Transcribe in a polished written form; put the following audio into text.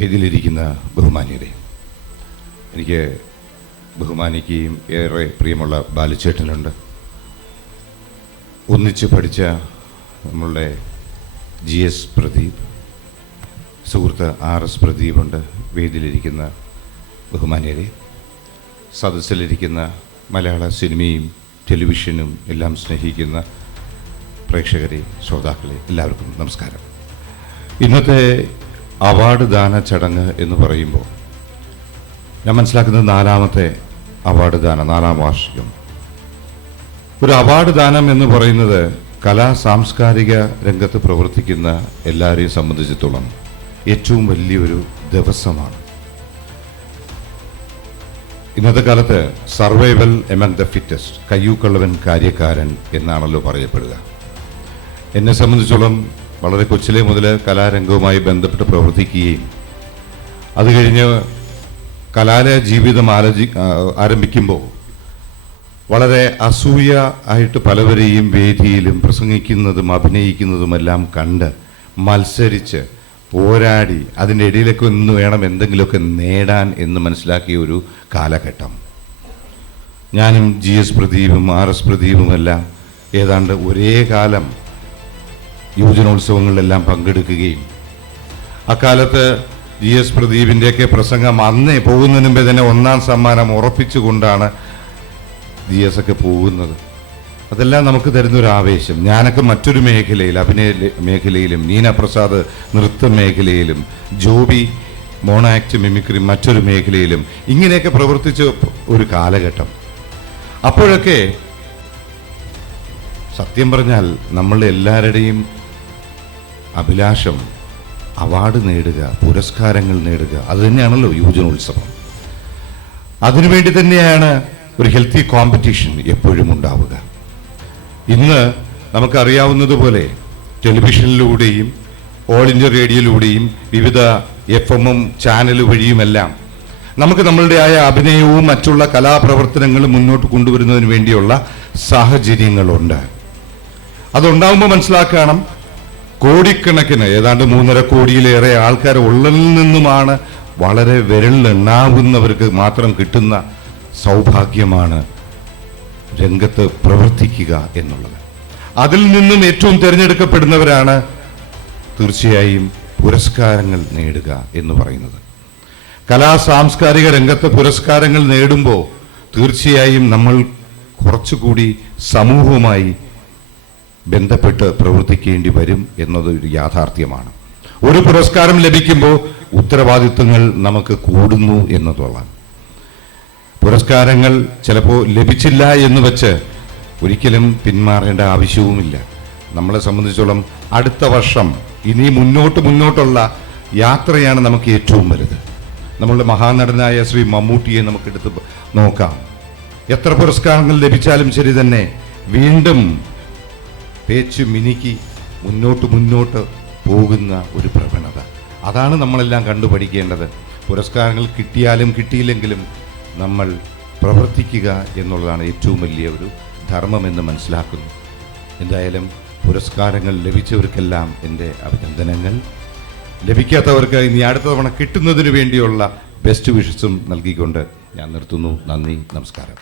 വേദിയിലിരിക്കുന്ന ബഹുമാന്യരെ, എനിക്ക് ബഹുമാനിക്കുകയും ഏറെ പ്രിയമുള്ള ബാലുച്ചേട്ടനുണ്ട്, ഒന്നിച്ച് പഠിച്ച നമ്മളുടെ GS പ്രദീപ്, സുഹൃത്ത് RS പ്രദീപുണ്ട്, വേദിയിലിരിക്കുന്ന ബഹുമാന്യരെ, സദസ്സിലിരിക്കുന്ന മലയാള സിനിമയും ടെലിവിഷനും എല്ലാം സ്നേഹിക്കുന്ന പ്രേക്ഷകരെ, ശ്രോതാക്കളെ, എല്ലാവർക്കും നമസ്കാരം. ഇന്നത്തെ അവാർഡ് ദാന ചടങ്ങ് എന്ന് പറയുമ്പോൾ ഞാൻ മനസ്സിലാക്കുന്നത് 4ാമത്തെ അവാർഡ് ദാനം, 4ാം വാർഷികം. ഒരു അവാർഡ് ദാനം എന്ന് പറയുന്നത് കലാ സാംസ്കാരിക രംഗത്ത് പ്രവർത്തിക്കുന്ന എല്ലാവരെയും സംബന്ധിച്ചിടത്തോളം ഏറ്റവും വലിയൊരു ദിവസമാണ്. ഇന്നത്തെ കാലത്ത് സർവൈവൽ എമംഗ് ദ ഫിറ്റസ്റ്റ്, കയ്യൂക്കള്ളവൻ കാര്യക്കാരൻ എന്നാണല്ലോ പറയപ്പെടുക. എന്നെ സംബന്ധിച്ചോളം വളരെ കൊച്ചിലെ മുതൽ കലാരംഗവുമായി ബന്ധപ്പെട്ട് പ്രവർത്തിക്കുകയും അത് കഴിഞ്ഞ് കലാലയ ജീവിതം ആരംഭിക്കുമ്പോൾ വളരെ അസൂയ ആയിട്ട് പലവരെയും വേദിയിലും പ്രസംഗിക്കുന്നതും അഭിനയിക്കുന്നതുമെല്ലാം കണ്ട് മത്സരിച്ച് പോരാടി അതിൻ്റെ ഇടയിലൊക്കെ ഒന്ന് വേണം എന്തെങ്കിലുമൊക്കെ നേടാൻ എന്ന് മനസ്സിലാക്കിയ ഒരു കാലഘട്ടം. ഞാനും GS പ്രദീപും RS പ്രദീപുമെല്ലാം ഏതാണ്ട് ഒരേ കാലം യുവജനോത്സവങ്ങളിലെല്ലാം പങ്കെടുക്കുകയും അക്കാലത്ത് GS പ്രദീപിൻ്റെയൊക്കെ പ്രസംഗം അന്നേ പോകുന്നതിന് മുമ്പേ തന്നെ 1ാം സമ്മാനം ഉറപ്പിച്ചുകൊണ്ടാണ് GS ഒക്കെ പോകുന്നത്. അതെല്ലാം നമുക്ക് തരുന്നൊരു ആവേശം. ഞാനൊക്കെ മറ്റൊരു മേഖലയിൽ, അഭിനയ മേഖലയിലും, നീന പ്രസാദ് നൃത്ത മേഖലയിലും, ജോബി മോണോ ആക്ട് മിമിക്രി മറ്റൊരു മേഖലയിലും ഇങ്ങനെയൊക്കെ പ്രവർത്തിച്ച ഒരു കാലഘട്ടം. അപ്പോഴൊക്കെ സത്യം പറഞ്ഞാൽ നമ്മളുടെ എല്ലാവരുടെയും അഭിലാഷം അവാർഡ് നേടുക, പുരസ്കാരങ്ങൾ നേടുക, അതുതന്നെയാണല്ലോ യുവജനോത്സവം. അതിനുവേണ്ടി തന്നെയാണ് ഒരു ഹെൽത്തി കോമ്പറ്റീഷൻ എപ്പോഴും ഉണ്ടാവുക. ഇന്ന് നമുക്കറിയാവുന്നതുപോലെ ടെലിവിഷനിലൂടെയും ഓൾ ഇന്ത്യ റേഡിയോയിലൂടെയും വിവിധ FM ചാനൽ വഴിയുമെല്ലാം നമുക്ക് നമ്മളുടെയായ അഭിനയവും മറ്റുള്ള കലാപ്രവർത്തനങ്ങളും മുന്നോട്ട് കൊണ്ടുവരുന്നതിന് വേണ്ടിയുള്ള സാഹചര്യങ്ങളുണ്ട്. അതുണ്ടാകുമ്പോൾ മനസ്സിലാക്കണം, കോടിക്കണക്കിന് ഏതാണ്ട് 3.5 കോടിയിലേറെ ആൾക്കാർ ഉള്ളതിൽ നിന്നുമാണ് വളരെ വിരലിലെണ്ണാവുന്നവർക്ക് മാത്രം കിട്ടുന്ന സൗഭാഗ്യമാണ് രംഗത്ത് പ്രവർത്തിക്കുക എന്നുള്ളത്. അതിൽ നിന്നും ഏറ്റവും തിരഞ്ഞെടുക്കപ്പെടുന്നവരാണ് തീർച്ചയായും പുരസ്കാരങ്ങൾ നേടുക എന്ന് പറയുന്നത്. കലാ സാംസ്കാരിക രംഗത്ത് പുരസ്കാരങ്ങൾ നേടുമ്പോൾ തീർച്ചയായും നമ്മൾ കുറച്ചുകൂടി സമൂഹവുമായി ബന്ധപ്പെട്ട് പ്രവർത്തിക്കേണ്ടി വരും എന്നതൊരു യാഥാർത്ഥ്യമാണ്. ഒരു പുരസ്കാരം ലഭിക്കുമ്പോൾ ഉത്തരവാദിത്വങ്ങൾ നമുക്ക് കൂടുന്നു എന്നതുള്ളതാണ്. പുരസ്കാരങ്ങൾ ചിലപ്പോൾ ലഭിച്ചില്ല എന്ന് വെച്ച് ഒരിക്കലും പിന്മാറേണ്ട ആവശ്യവുമില്ല. നമ്മളെ സംബന്ധിച്ചോളം അടുത്ത വർഷം ഇനി മുന്നോട്ടുള്ള യാത്രയാണ് നമുക്ക് ഏറ്റവും വലുത്. നമ്മളുടെ മഹാനടനായ ശ്രീ മമ്മൂട്ടിയെ നമുക്കെടുത്ത് നോക്കാം. എത്ര പുരസ്കാരങ്ങൾ ലഭിച്ചാലും ശരി തന്നെ വീണ്ടും തേച്ച് മിനുക്കി മുന്നോട്ട് പോകുന്ന ഒരു പ്രവണത, അതാണ് നമ്മളെല്ലാം കണ്ടുപഠിക്കേണ്ടത്. പുരസ്കാരങ്ങൾ കിട്ടിയാലും കിട്ടിയില്ലെങ്കിലും നമ്മൾ പ്രവർത്തിക്കുക എന്നുള്ളതാണ് ഏറ്റവും വലിയ ഒരു ധർമ്മമെന്ന് മനസ്സിലാക്കുന്നു. എന്തായാലും പുരസ്കാരങ്ങൾ ലഭിച്ചവർക്കെല്ലാം എൻ്റെ അഭിനന്ദനങ്ങൾ. ലഭിക്കാത്തവർക്ക് ഇനി അടുത്ത തവണ കിട്ടുന്നതിന് വേണ്ടിയുള്ള ബെസ്റ്റ് വിഷസും നൽകിക്കൊണ്ട് ഞാൻ നിർത്തുന്നു. നന്ദി, നമസ്കാരം.